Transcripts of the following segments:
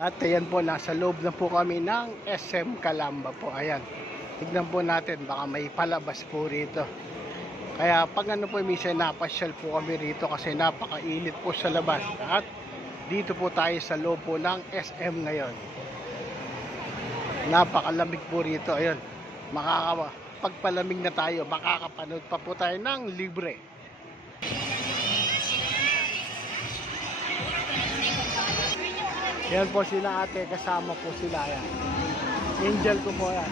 At ayan po, nasa loob na po kami ng SM Calamba po. Ayan. Tignan po natin, baka may palabas po rito. Kaya pag ano po, minsan napasyal po kami rito kasi napakainit po sa labas. At dito po tayo sa loob po ng SM ngayon. Napakalamig po rito. Ayun. Pagpalamig na tayo, makakapanood pa po tayo ng libre. Yan po sila ate, kasama po sila. Yan. Angel ko po yan.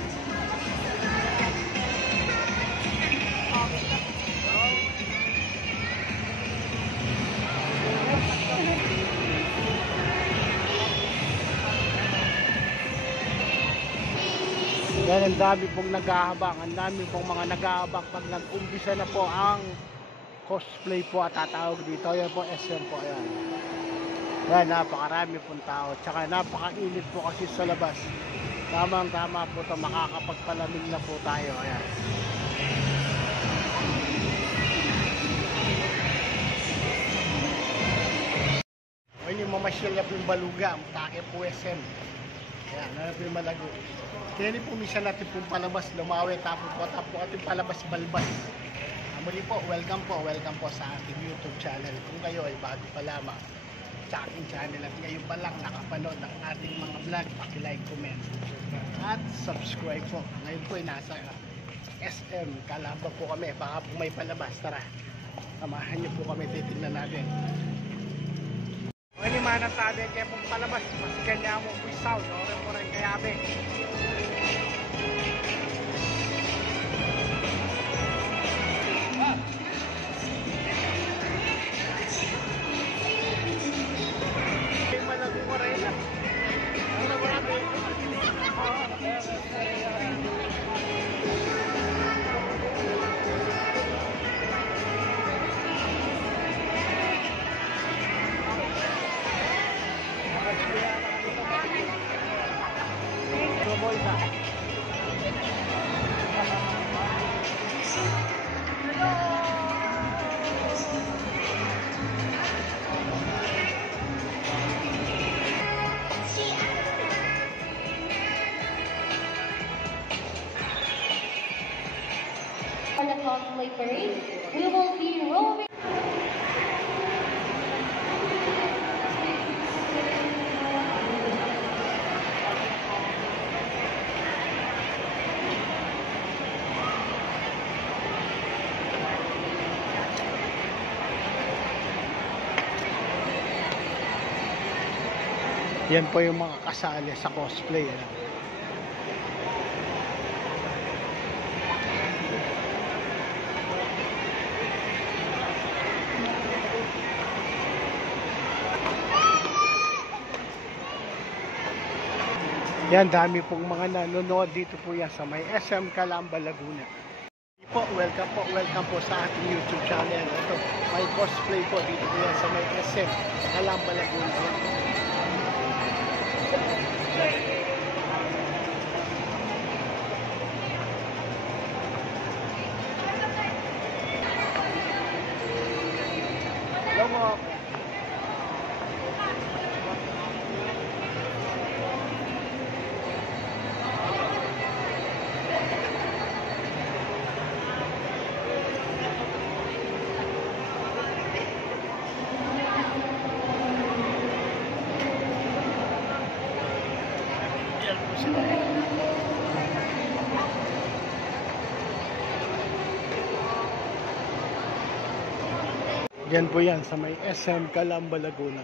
Yan, ang dami pong nag-aabang. Ang dami pong mga nag-aabang pag nag-umpisa na po ang cosplay po at tatawag dito. Yan po, SM po. Yan. Yan, napakarami pong tao. Tsaka napakainit po kasi sa labas. Tamang-tama po ito. Makakapagpalamig na po tayo. Ayan. Ngayon yung mamasyal na po yung baluga. Matake po SM. Ayan, ano po yung malago. Kaya po minsan natin pong palabas. Lumawi, tapos po ating palabas balbas. Muli po, welcome po sa ating YouTube channel. Kung kayo ay bago pa lamang sa aking channel at ngayon pa lang nakapanood ng ating mga vlog, paki-like, comment at subscribe po. Ngayon po ay nasa SM Calamba po kami, baka po may palabas. Tara, samahan niyo po kami, titignan natin. Ngayon mana sabi kaya pong palabas, mas kanya mo po sound, orin mo rin kayabe. For the cosplay parade, we will be roaming. Yan po yung mga kasali sa cosplay. Yan, dami pong mga nanonood dito po yan sa may SM Calamba, Laguna. Welcome po sa ating YouTube channel. Ito, may cosplay po dito po yan sa may SM Calamba, Laguna. Hello mo. Yan po yan sa may SM Calamba, Laguna.